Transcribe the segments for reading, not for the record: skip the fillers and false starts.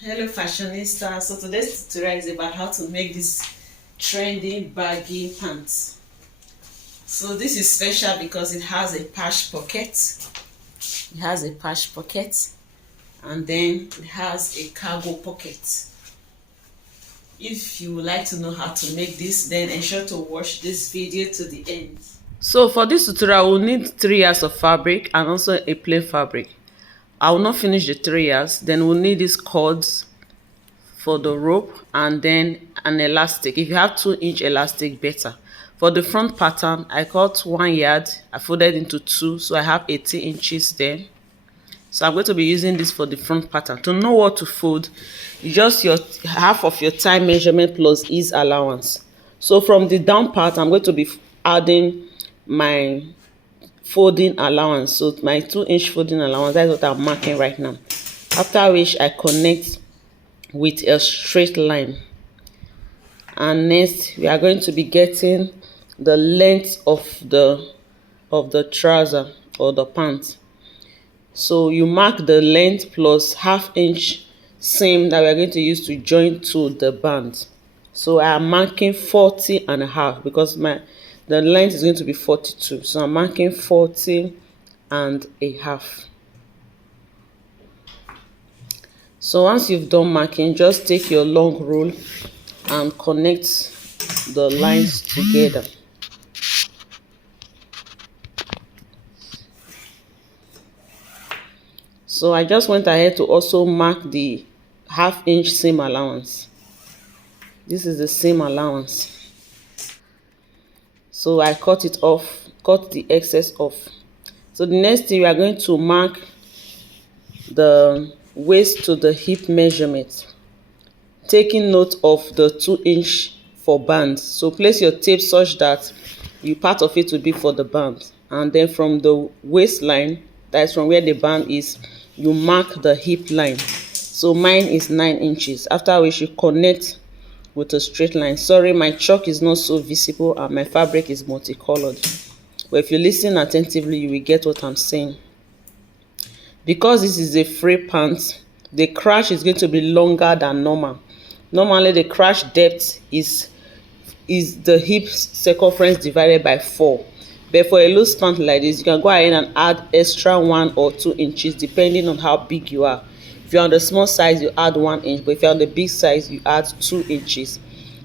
Hello fashionista. So today's tutorial is about how to make this trendy baggy pants. So this is special because it has a patch pocket. It has a patch pocket and then it has a cargo pocket. If you would like to know how to make this, then ensure to watch this video to the end. So for this tutorial, we'll need 3 yards of fabric and also a plain fabric. I will not finish the 3 yards. Then we'll need these cords for the rope and then an elastic. If you have 2-inch elastic, better. For the front pattern, I cut 1 yard, I folded into 2, so I have 18 inches there. So I'm going to be using this for the front pattern. To know what to fold, just your half of your time measurement plus ease allowance. So from the down part, I'm going to be adding my folding allowance. So my 2-inch folding allowance, that's what I'm marking right now. After which I connect with a straight line, and next we are going to be getting the length of the trouser or the pant. So you mark the length plus ½ inch seam that we are going to use to join to the band. So I am marking 40 and a half because the length is going to be 42, so I'm marking 40 and a half. So once you've done marking, just take your long rule and connect the lines together. So I just went ahead to also mark the ½ inch seam allowance. This is the seam allowance. So I cut it off, cut the excess off. So the next thing, we are going to mark the waist to the hip measurement, taking note of the 2-inch for band. So place your tape such that part of it will be for the band, and then from the waistline, that's from where the band is, you mark the hip line. So mine is 9 inches, after which you connect with a straight line. Sorry, my chalk is not so visible and my fabric is multicolored, but if you listen attentively, you will get what I'm saying. Because this is a free pant, the crash is going to be longer than normal. Normally the crash depth is the hip circumference divided by 4, but for a loose pant like this, you can go ahead and add extra 1 or 2 inches depending on how big you are. If you're on the small size, you add 1 inch, but if you're on the big size, you add 2 inches.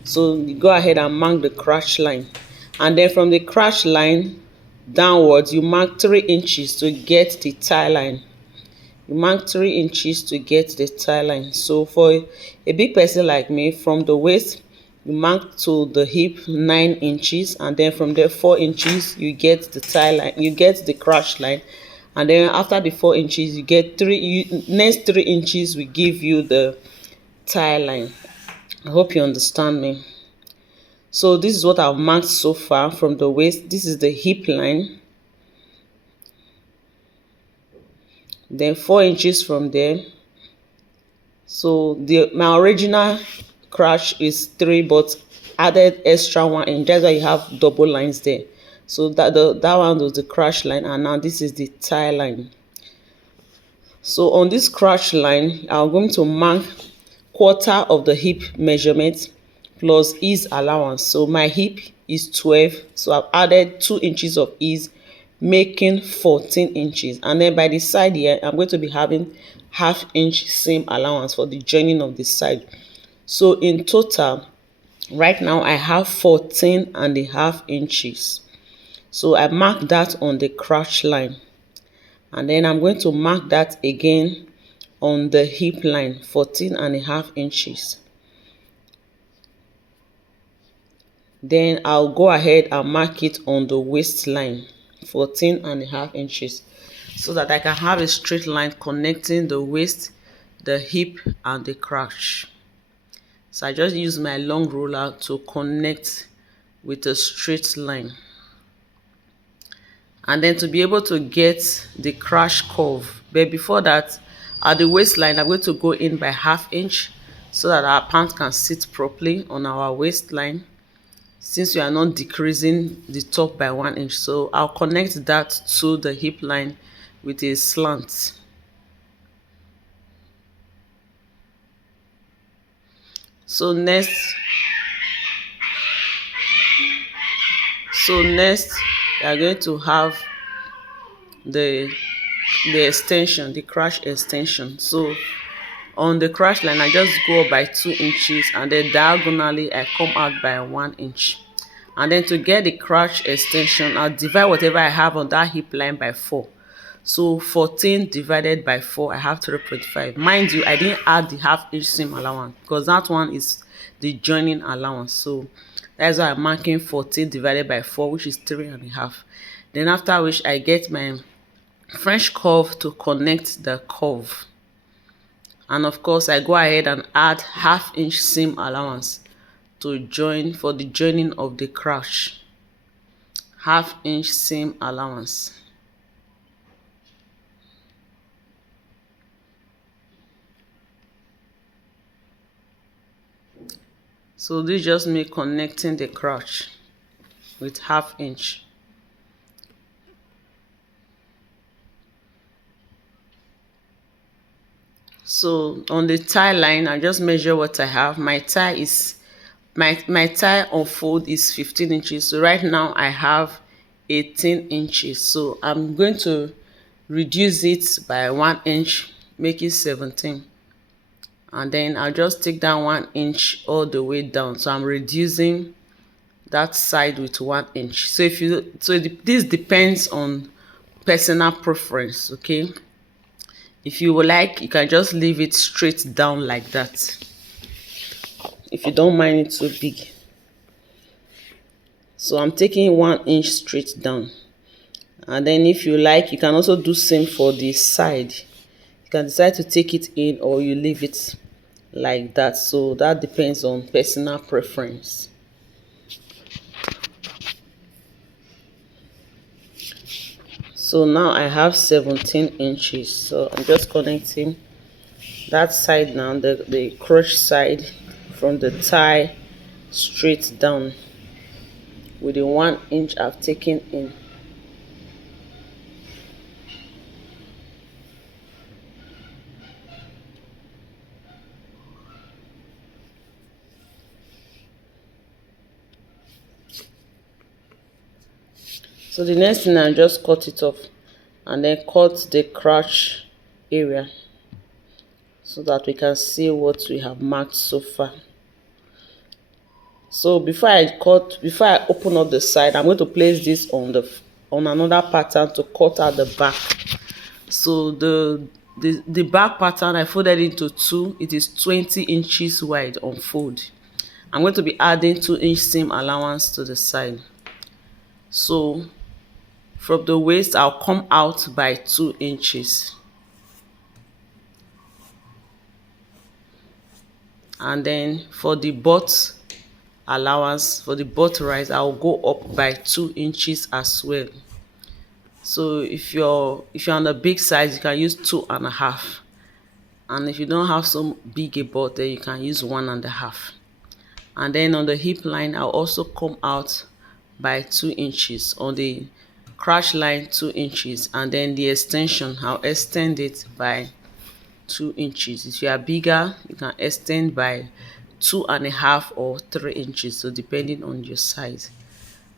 So you go ahead and mark the crash line, and then from the crash line downwards, you mark 3 inches to get the tie line. You mark 3 inches to get the tie line. So for a big person like me, from the waist you mark to the hip 9 inches, and then from there 4 inches you get the tie line, you get the crash line, and then after the 4 inches you get next 3 inches will give you the tie line. I hope you understand me. So this is what I've marked so far from the waist. This is the hip line, then 4 inches from there. So my original crash is 3, but added extra 1 inch. That's why you have double lines there. So that one was the crash line, and now this is the tie line. So on this crash line, I'm going to mark quarter of the hip measurement plus ease allowance. So my hip is 12, so I've added 2 inches of ease, making 14 inches. And then by the side here, I'm going to be having ½ inch seam allowance for the joining of the side. So in total, right now I have 14.5 inches. So I mark that on the crash line, and then I'm going to mark that again on the hip line, 14.5 inches. Then I'll go ahead and mark it on the waistline, 14.5 inches, so that I can have a straight line connecting the waist, the hip, and the crash. So I just use my long ruler to connect with a straight line. And then to be able to get the crash curve, but before that, at the waistline, I'm going to go in by ½ inch so that our pant can sit properly on our waistline, since we are not decreasing the top by 1 inch. So I'll connect that to the hip line with a slant. So next we are going to have the extension, the crash extension. So on the crash line I just go up by 2 inches, and then diagonally I come out by 1 inch. And then to get the crash extension, I'll divide whatever I have on that hip line by 4. So 14 divided by 4, I have 3.5. Mind you, I didn't add the half-inch seam allowance because that one is the joining allowance. So that's why I'm marking 14 divided by 4, which is 3.5. Then after which I get my French curve to connect the curve. And of course, I go ahead and add half-inch seam allowance to join for the joining of the crash. Half-inch seam allowance. So this just me connecting the crash with half-inch. So on the tie line, I just measure what I have. My tie is my tie on fold is 15 inches. So right now I have 18 inches. So I'm going to reduce it by 1 inch, make it 17. And then I'll just take down 1 inch all the way down. So I'm reducing that side with 1 inch. So this depends on personal preference, okay? If you would like, you can just leave it straight down like that, if you don't mind it too big. So I'm taking 1 inch straight down. And then if you like, you can also do same for the side. You can decide to take it in or you leave it like that. So that depends on personal preference. So now I have 17 inches. So I'm just connecting that side now, the crotch side from the tie straight down with the 1 inch I've taken in. So the next thing, I just cut it off and then cut the crotch area so that we can see what we have marked so far. So before I open up the side, I'm going to place this on another pattern to cut out the back. So the back pattern, I folded into 2. It is 20 inches wide on fold. I'm going to be adding 2-inch seam allowance to the side. So from the waist, I'll come out by 2 inches. And then for the butt allowance, for the butt rise, I'll go up by 2 inches as well. So if you're on the big size, you can use 2.5. And if you don't have so big a butt, then you can use 1.5. And then on the hip line, I'll also come out by 2 inches. On the crash line, 2 inches. And then the extension, I'll extend it by 2 inches. If you are bigger, you can extend by 2.5 or 3 inches, so depending on your size.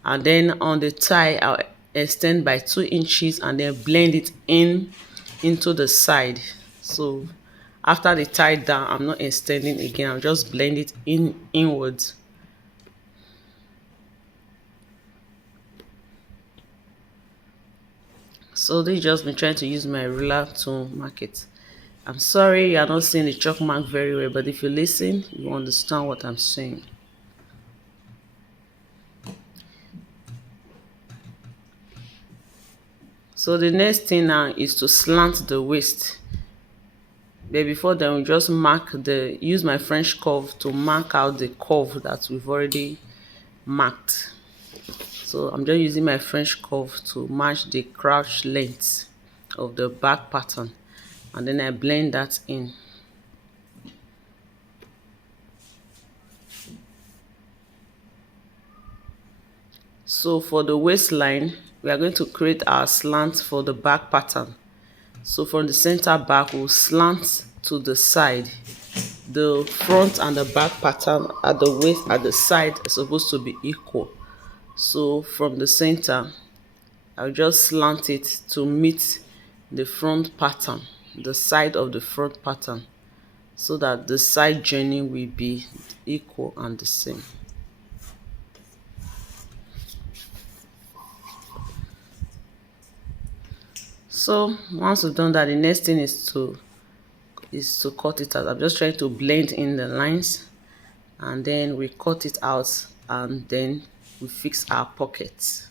And then on the tie, I'll extend by 2 inches and then blend it into the side. So after the tie down, I'm not extending again, I'll just blend it inwards. So this just been trying to use my ruler to mark it. I'm sorry you are not seeing the chalk mark very well, but if you listen, you understand what I'm saying. So the next thing now is to slant the waist. But before then, we just use my French curve to mark out the curve that we've already marked. So I'm just using my French curve to match the crouch length of the back pattern, and then I blend that in. So for the waistline, we are going to create our slant for the back pattern. So from the center back, we'll slant to the side, the front and the back pattern at the waist at the side is supposed to be equal. So from the center, I'll just slant it to meet the front pattern, the side of the front pattern, so that the side joining will be equal and the same. So once we've done that, the next thing is to cut it out. I'm just trying to blend in the lines, and then we cut it out, and then we fix our pockets.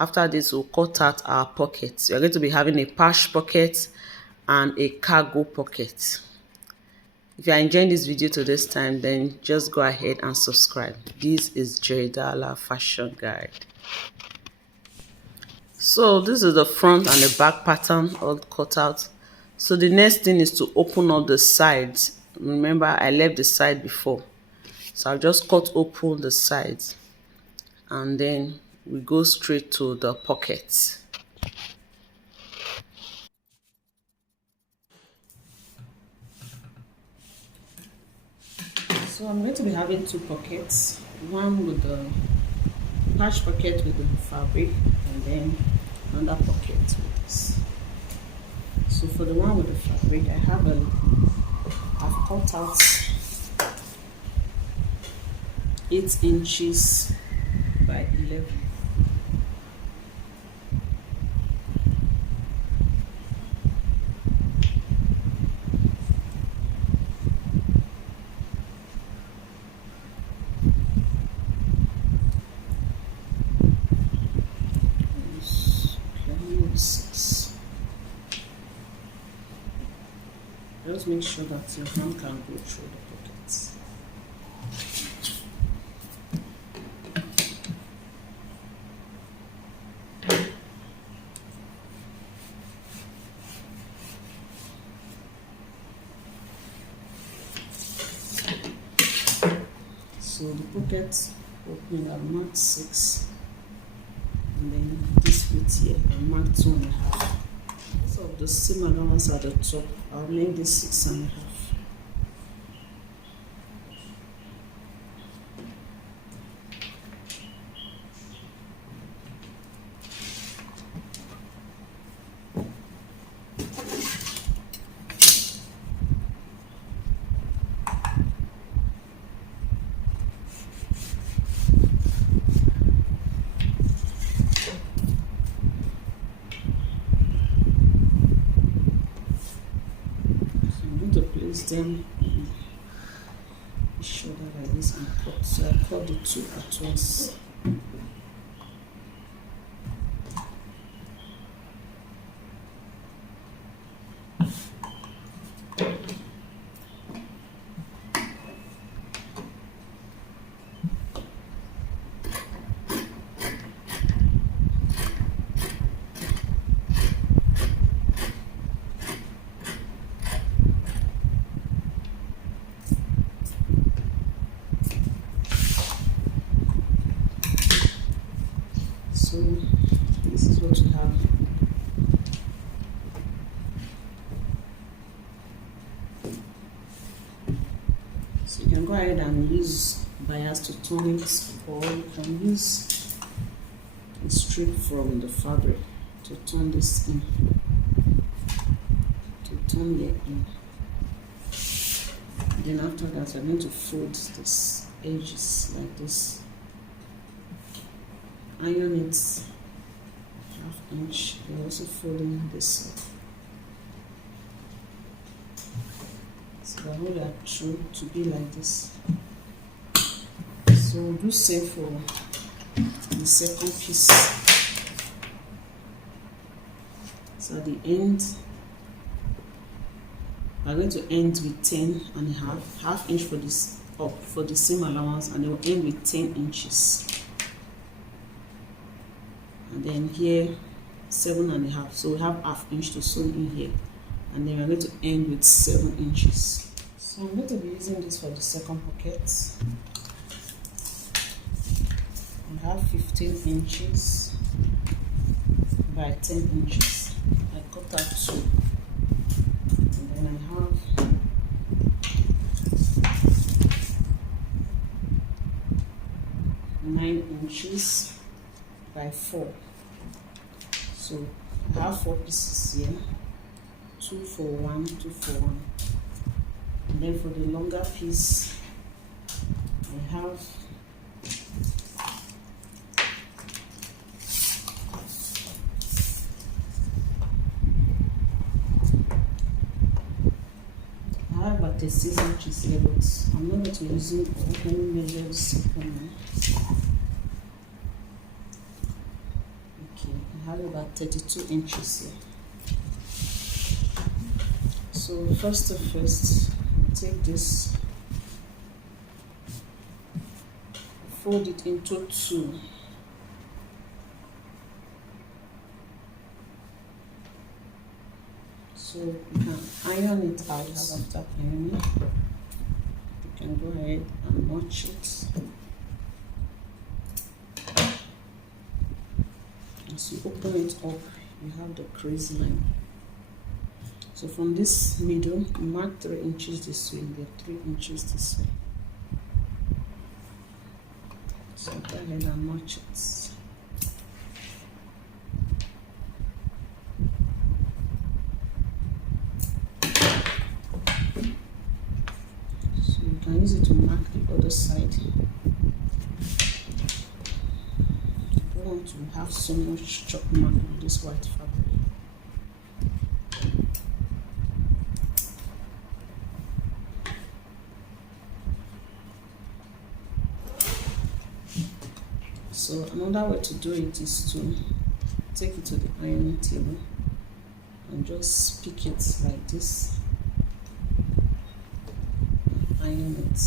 After this, we'll cut out our pockets. We're going to be having a patch pocket and a cargo pocket. If you are enjoying this video to this time, then just go ahead and subscribe. This is Jedala Fashion Guide. So this is the front and the back pattern all cut out. So the next thing is to open up the sides. Remember, I left the side before, so I'll just cut open the sides, and then we go straight to the pockets. So I'm going to be having two pockets, one with the patch pocket with the fabric, and then another pocket with this. So for the one with the fabric, I've cut out 8 inches by 11. Just make sure that your hand can go through the pockets. So the pocket opening at mark 6, and then this width here I mark 2.5. So the seam allowance at the top, I'll make this 6.5. Them shoulder like this and cut. So I cut the two at once. So this is what you have. So you can go ahead and use bias to turn it, or you can use a strip from the fabric to turn this in, to turn it in. Then after that, I'm going to fold this edges like this. Iron it 1/2 inch. You're also folding this up, so the whole are true to be like this. So do same for the second piece. So at the end, we're going to end with 10.5, 1/2 inch for this up for the seam allowance, and then we'll end with 10 inches. And then here 7.5, so we have 1/2 inch to sew in here, and then we're going to end with 7 inches. So I'm going to be using this for the second pocket. I have 15 inches by 10 inches. I cut out 2, and then I have 9 inches by 4. So I have 4 pieces here, 2 for 1, 2 for 1. And then for the longer piece, I have about 36 inches here, but I'm not going to use it or any measures for now. Okay, I have about 32 inches here. So first, take this, fold it into 2. So you can iron it out. After ironing, you can go ahead and notch it. As you open it up, you have the crease line. So from this middle, mark 3 inches this way, then 3 inches this way. So go ahead and notch it. So you can use it to mark the other side. You don't want to have so much chalk mark on this white fabric. So another way to do it is to take it to the ironing table and just pick it like this. Iron it.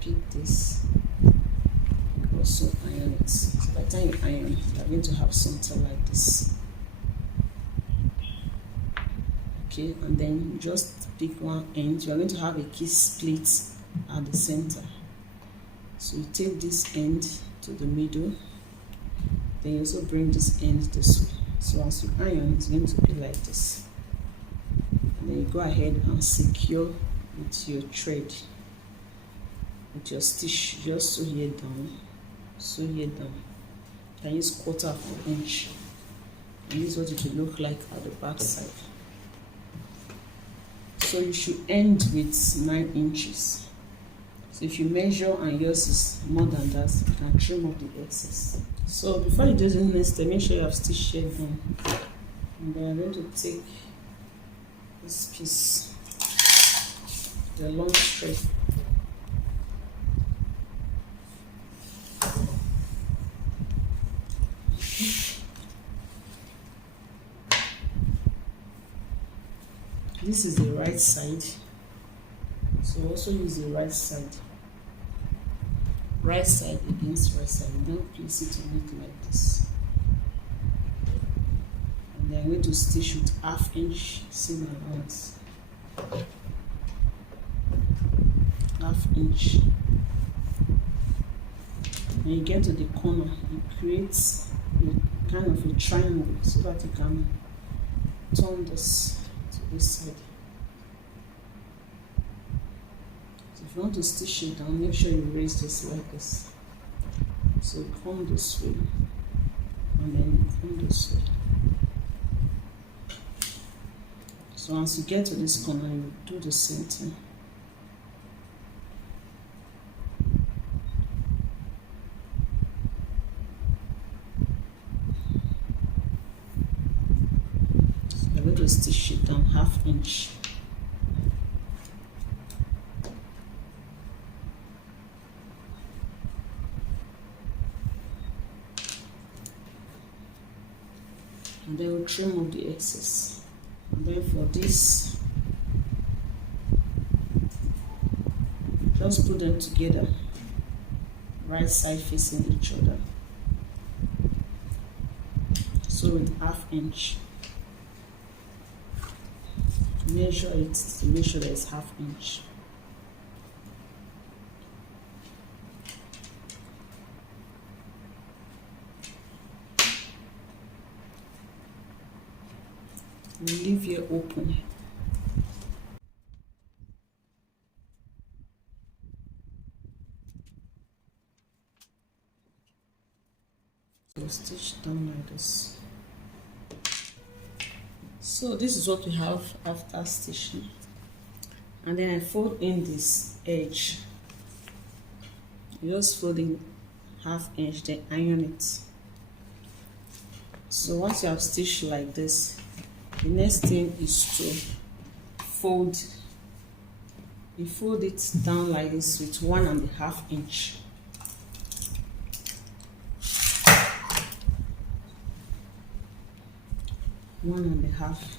Pick this. Also iron it. So by the time you iron, you are going to have something like this. Okay, and then you just pick one end. You are going to have a key split at the center. So you take this end to the middle, then you also bring this end this way. So as you iron, it's going to be like this. And then you go ahead and secure with your thread, with your stitch. Just sew here down, sew here down. You can use 1/4 inch, and this is what it will look like at the back side. So you should end with 9 inches. So if you measure and yours is more than that, you can trim off the excess. So before you do the next step, make sure you have stitched here down. And then I'm going to take this piece, the long straight. This is the right side, so also use the right side. Right side against right side. You don't place it on it like this. And then I'm going to stitch with 1/2 inch seam allowance. 1/2 inch. When you get to the corner, you create a kind of a triangle so that you can turn this to this side. If you want to stitch it down, make sure you raise this like this. So come this way, and then come this way. So once you get to this corner, you do the same thing. So you're going to stitch it down 1/2 inch. And then we'll trim off the excess. And then for this, just put them together, right side facing each other. So with 1/2 inch, measure it to make sure that it's 1/2 inch. Leave here open. So stitch down like this. So this is what we have after stitching, and then I fold in this edge. You just fold in ½ inch, then iron it. So once you have stitched like this, the next thing is to fold. You fold it down like this with 1½ inch. One and a half.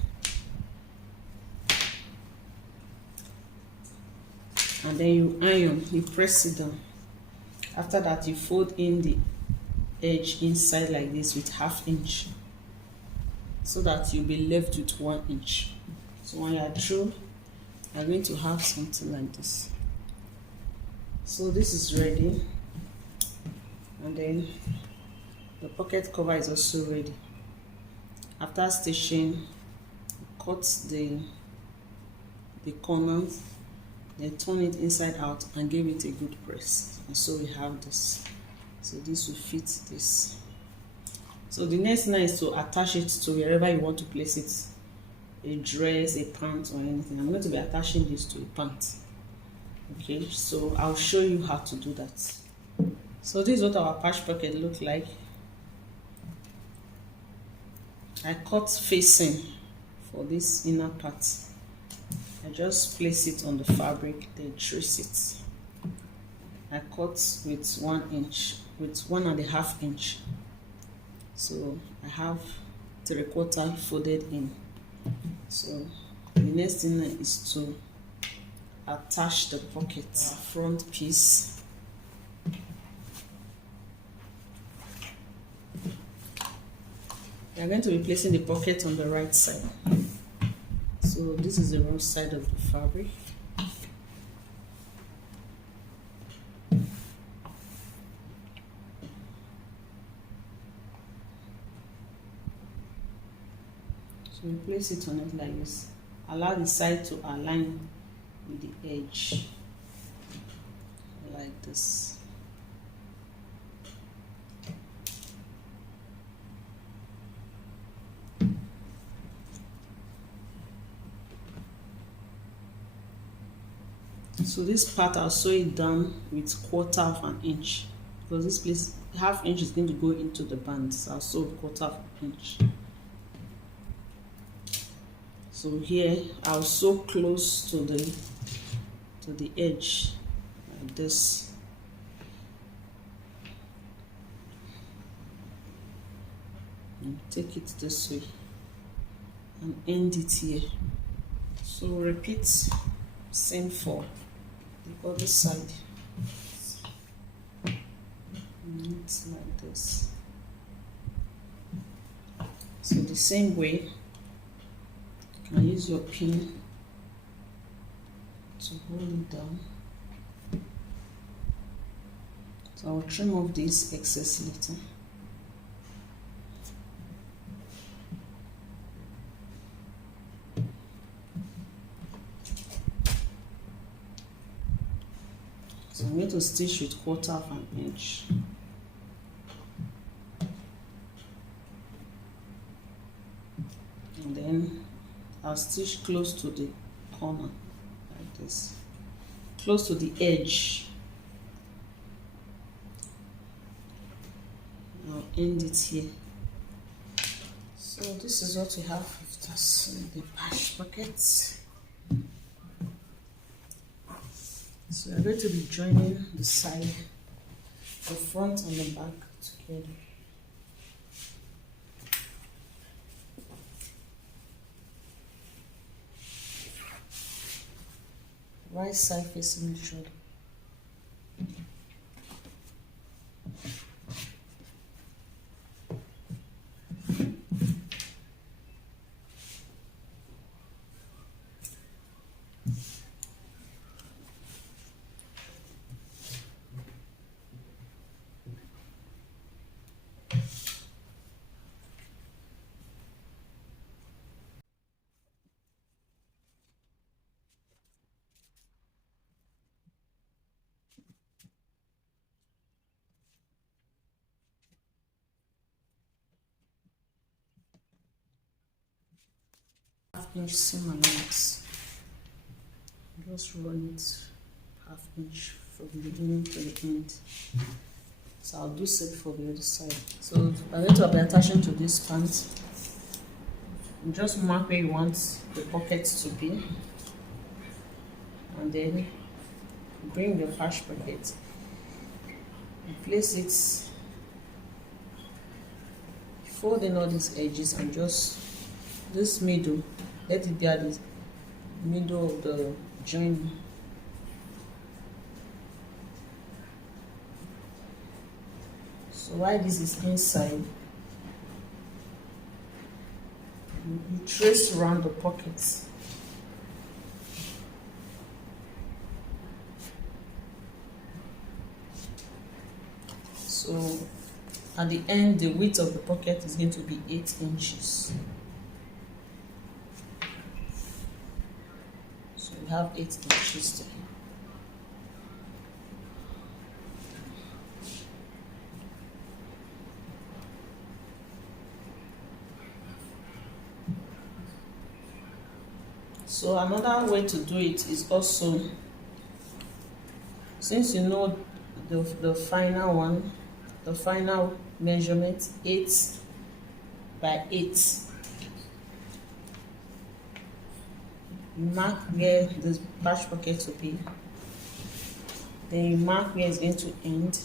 And then you iron, you press it down. After that, you fold in the edge inside like this with ½ inch, so that you'll be left with 1 inch. So when you are through, you're going to have something like this. So this is ready, and then the pocket cover is also ready. After stitching, cut the corners, then turn it inside out and give it a good press. And so we have this. So this will fit this. So the next thing is to attach it to wherever you want to place it. A dress, a pant, or anything. I'm going to be attaching this to a pant. Okay, so I'll show you how to do that. So this is what our patch pocket looks like. I cut facing for this inner part. I just place it on the fabric, then trace it. I cut with 1 inch, with 1½ inch. So I have 3/4 folded in. So the next thing is to attach the pocket front piece. We are going to be placing the pocket on the right side. So this is the wrong side of the fabric. So we place it on it like this. Allow the side to align with the edge, like this. So this part I'll sew it down with 1/4 inch, because this place ½ inch is going to go into the band. So I'll sew 1/4 inch. So here I'll sew close to the edge like this. And take it this way and end it here. So repeat same for the other side. And it's like this. So the same way, you can use your pin to hold it down. So I'll trim off this excess later. So I'm going to stitch with 1/4 inch. And then I'll stitch close to the corner like this, close to the edge. I'll end it here. So this is what we have after sewing the patch pockets. So we're going to be joining the side, the front and the back together. Right side facing each other. inch seam allowance. Just run it ½ inch from the beginning to the end. So I'll do same for the other side. So I'm going to be attaching to this pant. Just mark where you want the pockets to be, and then bring your patch pocket and place it, fold in all these edges, and just this middle, let it be at the middle of the join. So while this is inside, you trace around the pockets. So at the end, the width of the pocket is going to be 8 inches. So we have 8 inches there. So another way to do it is also, since you know the final one, the final measurement, 8 by 8, you mark where the patch pocket will be, then you mark where it's going to end,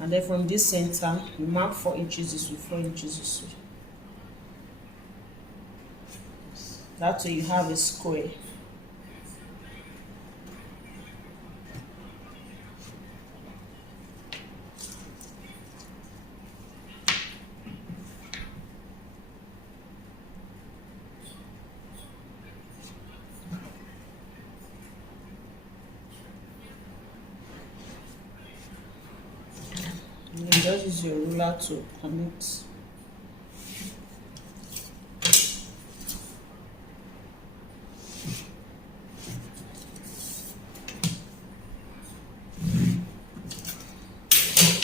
and then from this center you mark 4 inches this way, 4 inches this way. That way you have a square. And then just use your ruler to connect.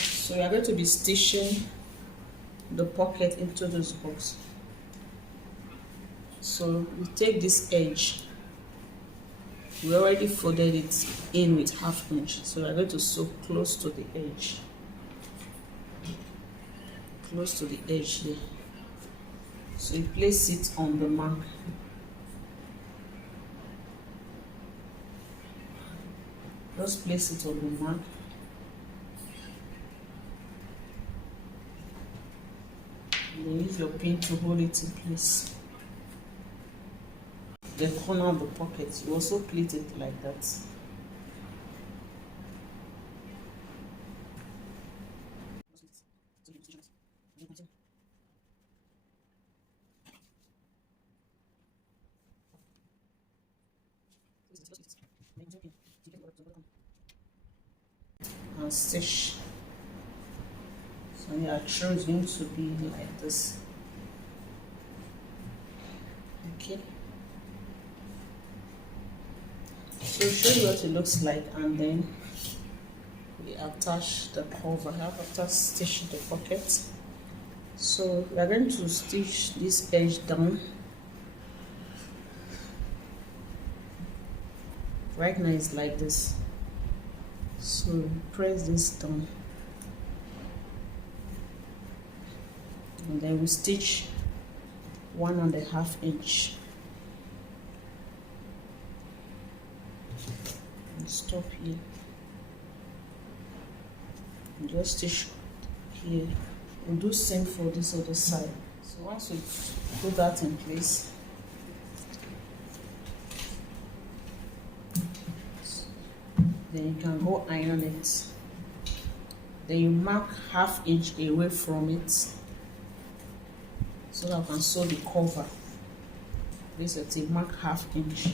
So we are going to be stitching the pocket into this box. So we take this edge, we already folded it in with ½ inch, so we are going to sew close to the edge, close to the edge here. So you place it on the mark. Just place it on the mark. And use your pin to hold it in place. The corner of the pocket, you also pleat it like that. And stitch. So your throw is going to be like this. Okay. So show you what it looks like, and then we attach the cover after stitching the pocket. So we are going to stitch this edge down. Right now it's like this. So press this down, and then we stitch 1½ inch. And stop here. And just stitch here. We'll do same for this other side. So once we put that in place, then you can go iron it. Then you mark ½ inch away from it, so that I can sew the cover. This is a mark ½ inch,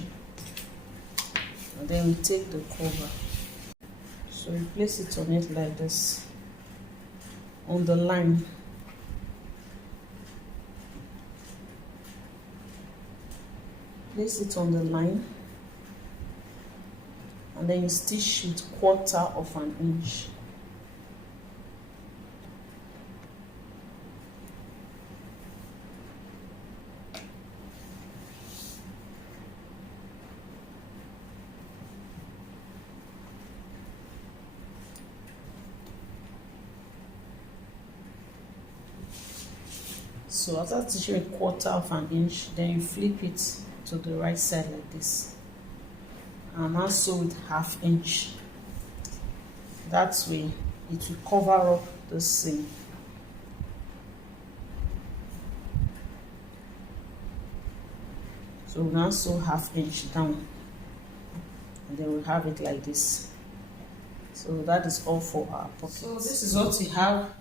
and then we take the cover. So you place it on it like this, on the line. Place it on the line, and then you stitch with 1/4 inch. So after stitching a 1/4 of an inch, then you flip it to the right side like this, and now sew with 1/2 inch. That way it will cover up the seam. So now sew 1/2 inch down, and then we have it like this. So that is all for our pocket. So this is what we have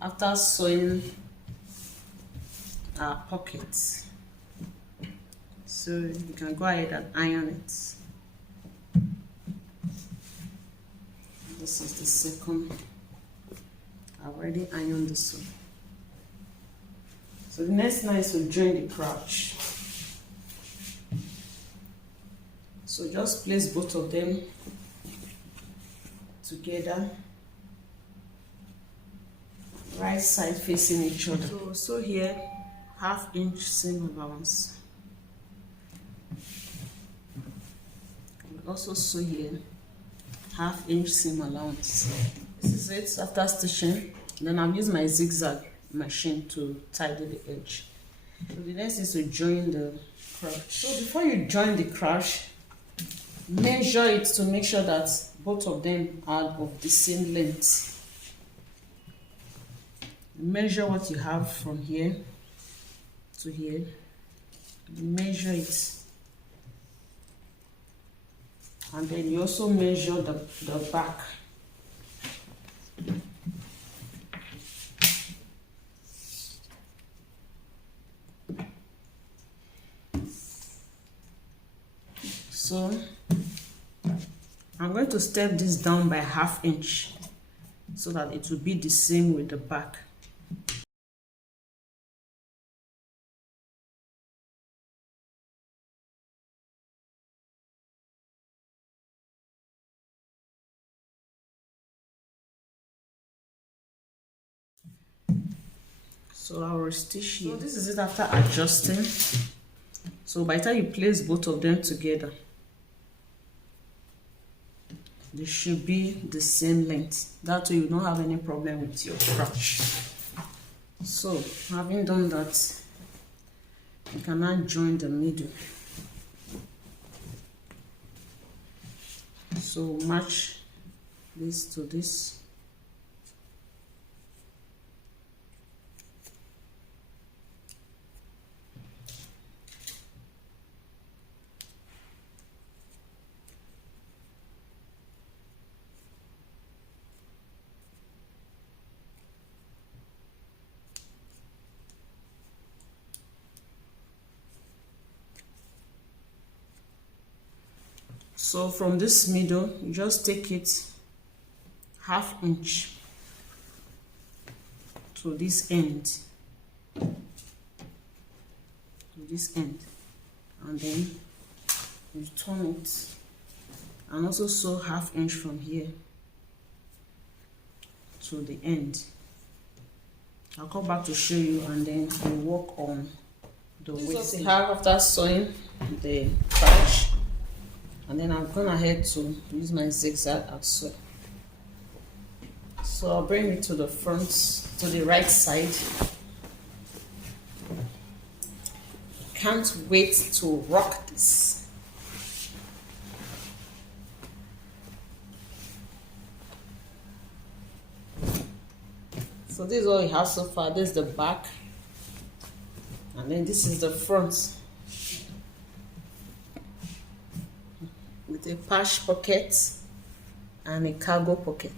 after sewing our pockets. So you can go ahead and iron it. This is the second. I already ironed this one. So the next one is to join the crotch. So just place both of them together, right side facing each other. So here, 1/2 inch seam allowance. We also sew here 1/2 inch seam allowance. This is it after stitching. Then I'll use my zigzag machine to tidy the edge. So the next is to join the crotch. So before you join the crotch, measure it to make sure that both of them are of the same length. Measure what you have from here to here. Measure it. And then you also measure the back. So I'm going to step this down by 1/2 inch so that it will be the same with the back. So I will stitch here. So this is it after adjusting. So by the time you place both of them together, they should be the same length. That way you don't have any problem with your crotch. So having done that, you can now join the middle. So match this to this. So from this middle, you just take it 1/2 inch to this end, and then you turn it, and also sew 1/2 inch from here to the end. I'll come back to show you, and then we'll work on the waist. This is what we have after sewing the crotch. And then I'm going ahead to use my zigzag as well. So I'll bring it to the front, to the right side. Can't wait to rock this. So this is what we have so far. This is the back, and then this is the front, with a patch pocket and a cargo pocket.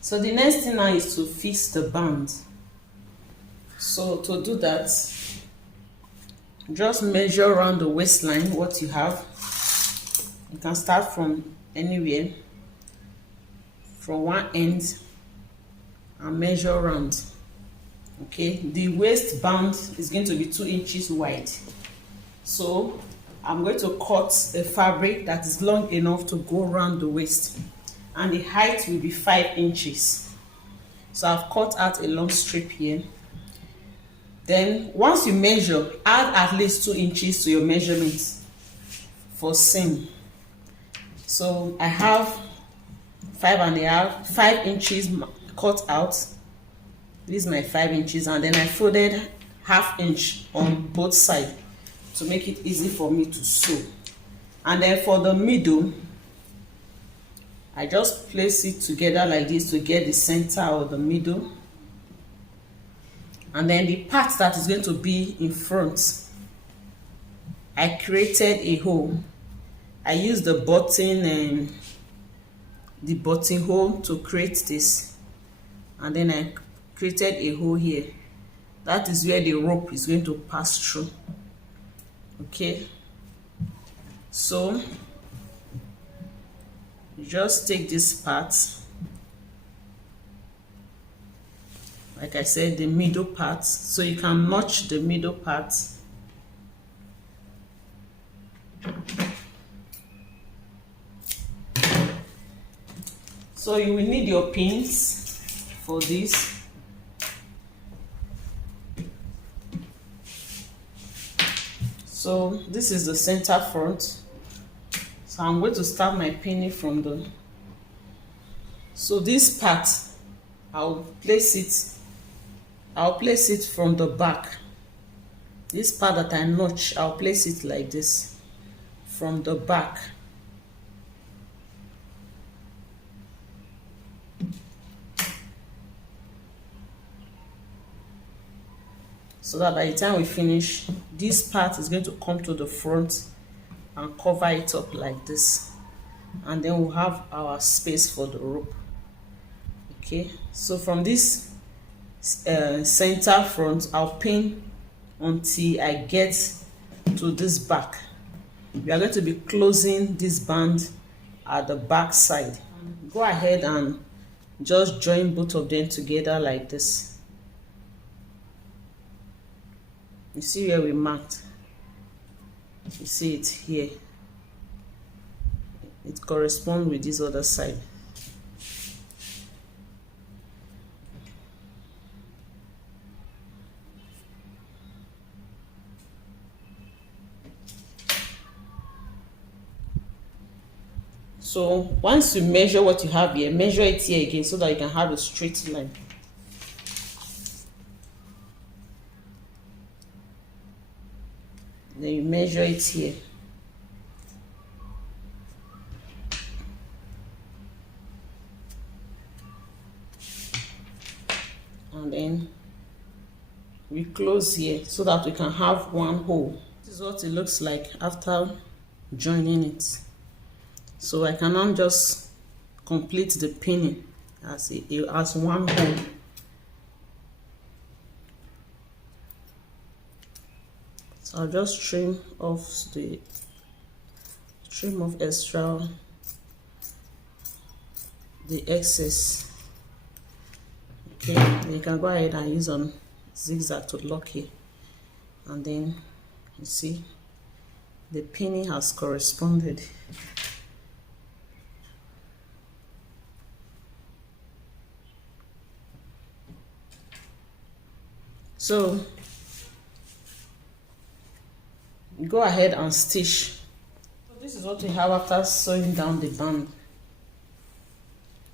So the next thing now is to fix the band. So to do that, just measure around the waistline what you have. You can start from anywhere, from one end, and measure around. Okay, the waistband is going to be 2 inches wide. So I'm going to cut a fabric that is long enough to go around the waist, and the height will be 5 inches. So I've cut out a long strip here. Then once you measure, add at least 2 inches to your measurements for seam. So I have 5 inches cut out, This is my 5 inches, and then I folded ½ inch on both sides to make it easy for me to sew. And then for the middle, I just place it together like this to get the center of the middle. And then the part that is going to be in front, I created a hole. I used the button hole to create this, and then I created a hole here. That is where the rope is going to pass through. Okay, so you just take this part, like I said, the middle part, so you can notch the middle part. So you will need your pins for this. So this is the center front. So I'm going to start my pinning from the, so this part, I'll place it from the back. This part that I notch, I'll place it like this from the back. So that by the time we finish, this part is going to come to the front and cover it up like this, and then we'll have our space for the rope. Okay, so from this center front, I'll pin until I get to this back. We are going to be closing this band at the back side. Go ahead and just join both of them together like this. You see where we marked? You see it here. It corresponds with this other side. So once you measure what you have here, measure it here again so that you can have a straight line. Then you measure it here. And then we close here so that we can have one hole. This is what it looks like after joining it. So I can now just complete the pinning as one hole. So I'll just trim off extra, the excess. Okay, then you can go ahead and use on zigzag to lock it, and then you see the pinning has corresponded. So go ahead and stitch. So this is what we have after sewing down the band.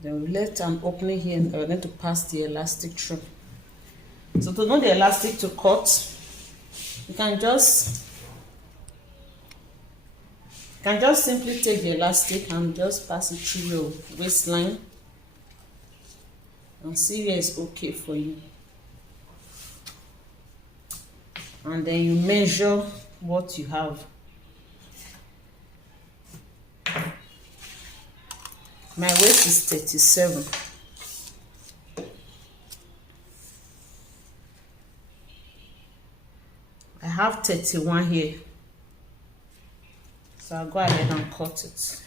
Then we let an opening here, and we're going to pass the elastic through. So to know the elastic to cut, you can just simply take the elastic and just pass it through your waistline and see where it's okay for you. And then you measure what you have. My waist is 37. I have 31 here. So I'll go ahead and cut it.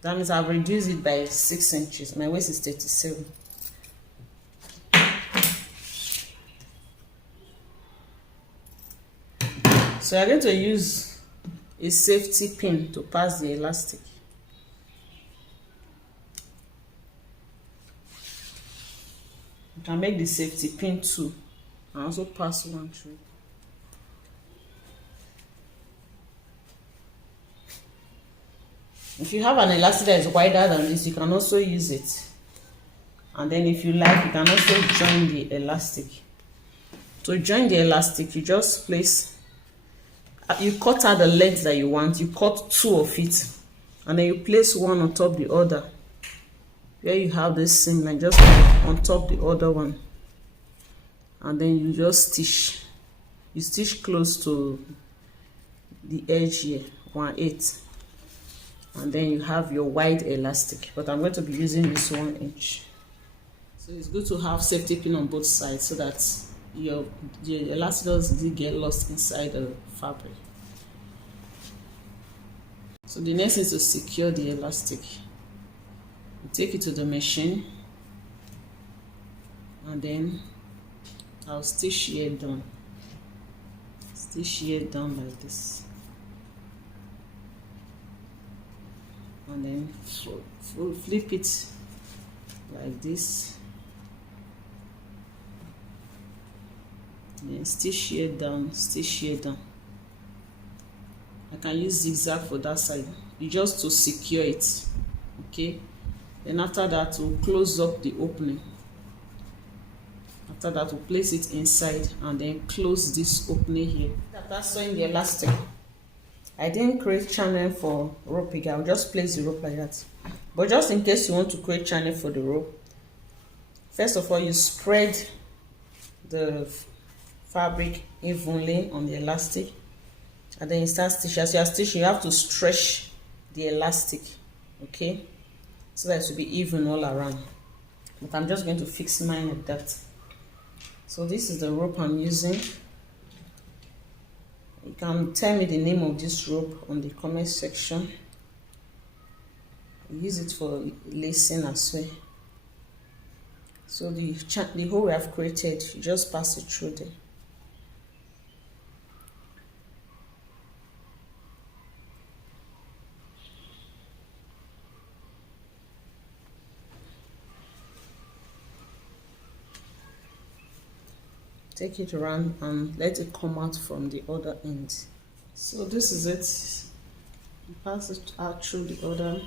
That means I've reduced it by 6 inches. My waist is 37. So I'm going to use a safety pin to pass the elastic. You can make the safety pin too, and also pass one through. If you have an elastic that is wider than this, you can also use it And then if you like, you can also join the elastic. To join the elastic, you just place, you cut out the length that you want, you cut 2 of it, and then you place one on top the other. Where you have this seam line, just on top the other one, and then you just stitch. You stitch close to the edge here, 1/8, and then you have your wide elastic, but I'm going to be using this 1 inch. So it's good to have safety pin on both sides so that the elastic doesn't get lost inside the fabric. So the next is to secure the elastic. You take it to the machine, and then I'll stitch here down. Stitch here down like this, and then flip it like this, and then stitch here down, stitch here down. I can use zigzag for that side, just to secure it. Okay, then after that we'll close up the opening. After that we'll place it inside and then close this opening here. After sewing the elastic, I didn't create channel for rope again. I'll just place the rope like that. But just in case you want to create channel for the rope, first of all you spread the fabric evenly on the elastic, and then you start stitching. As you are stitching, you have to stretch the elastic, okay, so that it will be even all around. But I'm just going to fix mine like that. So this is the rope I'm using. You can tell me the name of this rope on the comment section. I use it for lacing as well. So the hole we have created, you just pass it through there. Take it around and let it come out from the other end. So this is it. You pass it out through the other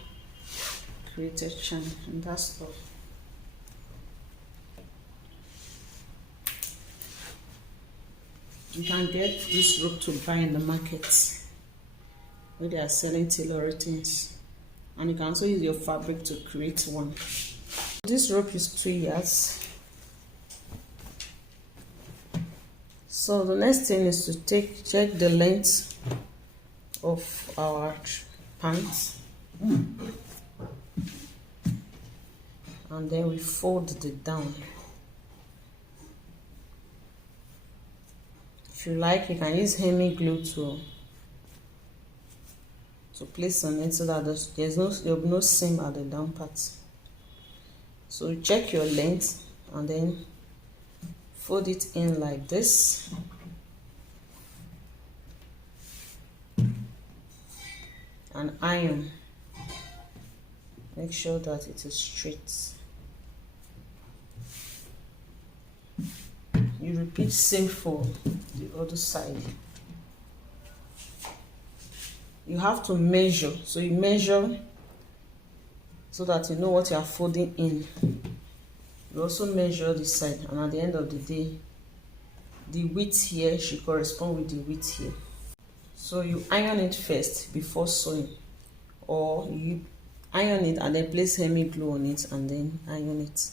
created channel, and that's all. You can get this rope to buy in the market where they are selling tailoring things, and you can also use your fabric to create one. This rope is 3 yards. So the next thing is to check the length of our pants, and then we fold it down. If you like, you can use hemi glue to place on it so that there will be no seam at the down part. So you check your length and then fold it in like this, and iron. Make sure that it is straight. You repeat same for the other side. You have to measure, so you measure so that you know what you are folding in. You also measure this side, and at the end of the day, the width here should correspond with the width here. So you iron it first before sewing, or you iron it and then place hemi glue on it and then iron it.